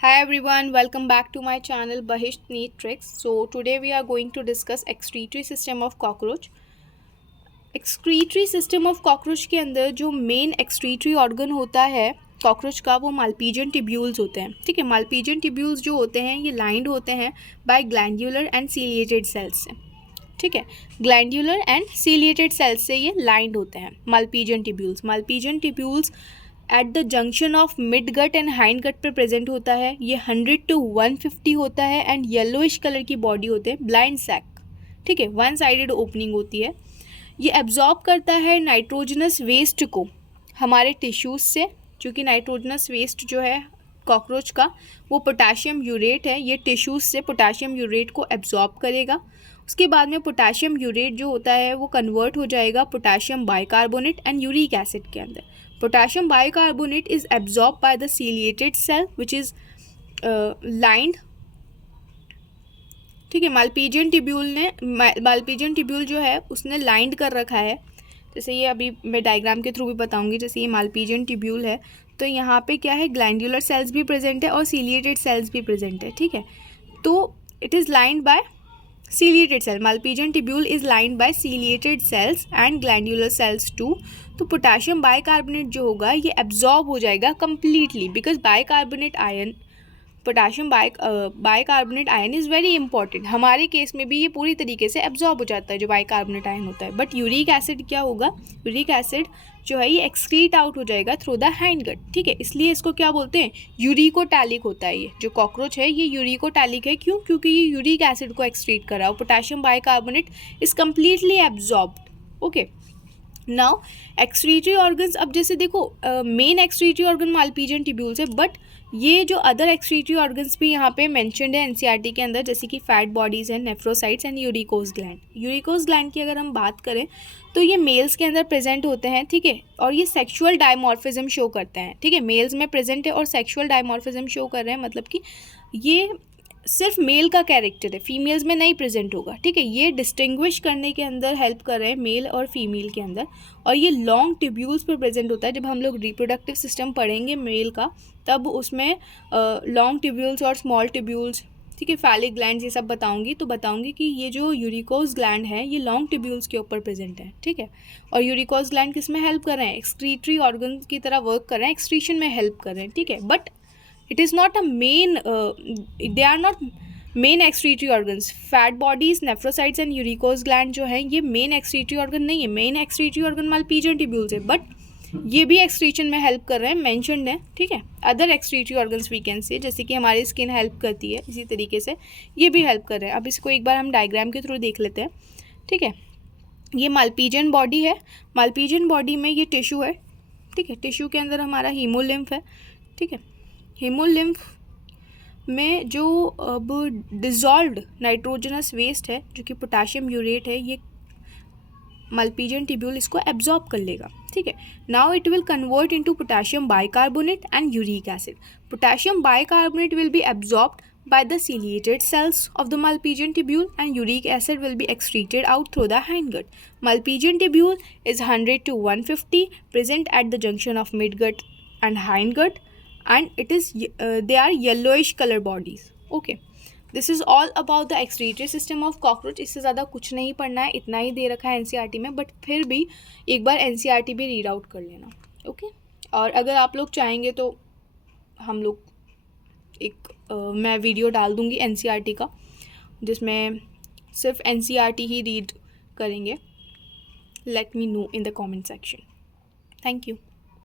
Hi everyone, welcome back to my channel Bahish Neat Tricks. So today we are going to discuss excretory system of cockroach. Excretory system of cockroach के अंदर जो main excretory organ होता है cockroach का वो Malpighian tubules होते हैं. ठीक है, मालपीजियन टिब्यूल्स जो होते हैं ये लाइंड होते हैं by glandular and ciliated cells से. ठीक है, ग्लैंडुलर एंड सीलिएटेड सेल्स से ये लाइंड होते हैं Malpighian tubules. Malpighian tubules at the junction of mid gut and hind gut पर प्रेजेंट होता है. ये 100 to 150 होता है एंड येलोइश कलर की बॉडी होते हैं, ब्लाइंड सैक. ठीक है, वन साइडेड ओपनिंग होती है. ये एब्जॉर्ब करता है नाइट्रोजनस वेस्ट को हमारे टिश्यूज़ से, क्योंकि नाइट्रोजनस वेस्ट जो है कॉकरोच का वो पोटाशियम यूरेट है. ये टिश्यूज़ से पोटाशियम यूरेट को एब्जॉर्ब करेगा. उसके बाद में पोटाशियम यूरेट जो होता है वो कन्वर्ट हो जाएगा potassium bicarbonate and uric acid के अंदर. Potassium bicarbonate is absorb by the ciliated cell which is lined. ठीक है, मालपीजियन टिब्यूल जो है उसने लाइंड कर रखा है. जैसे ये अभी मैं डायग्राम के थ्रू भी बताऊंगी. जैसे ये मालपीजियन टिब्यूल है तो यहाँ पे क्या है, ग्लैंडुलर सेल्स भी प्रेजेंट है और सीलिएटेड सेल्स भी प्रेजेंट है. ठीक है, तो it is lined by ciliated cell. Malpighian tubule is lined by ciliated cells and glandular cells too. तो पोटाशियम बाइकार्बोनेट जो होगा ये एब्जॉर्ब हो जाएगा completely because bicarbonate ion potassium bicarbonate ion is very important. हमारे केस में भी ये पूरी तरीके से एब्जॉर्ब हो जाता है जो बाइकार्बोनेट आयन होता है. बट यूरिक एसिड क्या होगा, यूरिक एसिड जो है ये एक्सक्रीट आउट हो जाएगा थ्रू द हाइंड गट. ठीक है, इसलिए इसको क्या बोलते हैं, यूरिकोटैलिक होता है. ये जो कॉकरोच है ये यूरिकोटैलिक है. क्यों? क्योंकि ये यूरिक एसिड को एक्सक्रीट कर रहा है. Potassium bicarbonate is completely absorbed. Okay, now excretory organs. अब जैसे देखो main excretory organ Malpighian tubules है, बट ये जो अदर एक्सक्रीटरी ऑर्गन्स भी यहाँ पे मेंशन्ड है एनसीईआरटी के अंदर, जैसे कि फैट बॉडीज़ हैं, nephrocytes and uricose gland. Uricose gland की अगर हम बात करें तो ये मेल्स के अंदर प्रेजेंट होते हैं. ठीक है, और ये सेक्सुअल डायमॉर्फिज्म शो करते हैं. ठीक है, मेल्स में प्रेजेंट है और सेक्सुअल डायमॉर्फिज्म शो कर रहे हैं, मतलब कि ये सिर्फ मेल का कैरेक्टर है, फीमेल्स में नहीं प्रेजेंट होगा. ठीक है, ये डिस्टिंग्विश करने के अंदर हेल्प कर रहे हैं मेल और फीमेल के अंदर. और ये लॉन्ग ट्यूब्यूल्स पर प्रेजेंट होता है. जब हम लोग रिप्रोडक्टिव सिस्टम पढ़ेंगे मेल का तब उसमें लॉन्ग ट्यूब्यूल्स और स्मॉल ट्यूब्यूल्स, ठीक है, फैलिक ग्लैंड्स, ये सब बताऊंगी कि ये जो यूरिकोज ग्लैंड है ये लॉन्ग ट्यूब्यूल्स के ऊपर प्रेजेंट है. ठीक है, और यूरिकोज ग्लैंड किस में हेल्प कर रहे हैं, एक्सक्रीटरी ऑर्गन की तरह वर्क कर रहे हैं, एक्सक्रीशन में हेल्प कर रहे हैं. ठीक है, but it is not a main they are not main excretory organs. Fat bodies, nephrocytes and uricose gland जो है ये मेन एक्सक्रीटरी ऑर्गन नहीं है. Main excretory organ Malpighian tubules है, बट ये भी एक्सक्रीशन में हेल्प कर रहे हैं, मेंशन्ड है. ठीक है, other excretory organs we can say, जैसे कि हमारी स्किन हेल्प करती है इसी तरीके से ये भी हेल्प कर रहे हैं. अब इसको एक बार हम डायग्राम के थ्रू देख लेते हैं. ठीक है, ये मालपीजियन बॉडी है. मालपीजियन बॉडी में ये टिश्यू है. ठीक है, टिश्यू के अंदर हमारा हीमोलिम्फ है. ठीक है, हीमोलिम्फ में जो अब डिज़ोल्व्ड नाइट्रोजनस वेस्ट है जो कि पोटाशियम यूरेट है, ये मालपीजियन टिब्यूल इसको एब्जॉर्ब कर लेगा. ठीक है, now it will convert into potassium bicarbonate and uric acid. Potassium bicarbonate will be absorbed by the ciliated cells of the Malpighian tubule and uric acid will be excreted out through the hindgut. Malpighian tubule is 100 to 150 present at the junction of midgut and hindgut and it is they are yellowish color bodies. Okay, this is all about the excretory system of cockroach. इससे ज़्यादा कुछ नहीं पढ़ना है, इतना ही दे रखा है NCERT में, बट फिर भी एक बार एनसीईआरटी भी रीड आउट कर लेना. ओके, और अगर आप लोग चाहेंगे तो हम लोग एक मैं वीडियो डाल दूँगी एनसीईआरटी का जिसमें सिर्फ एनसीईआरटी ही रीड करेंगे. Let me know in the comment section. Thank you.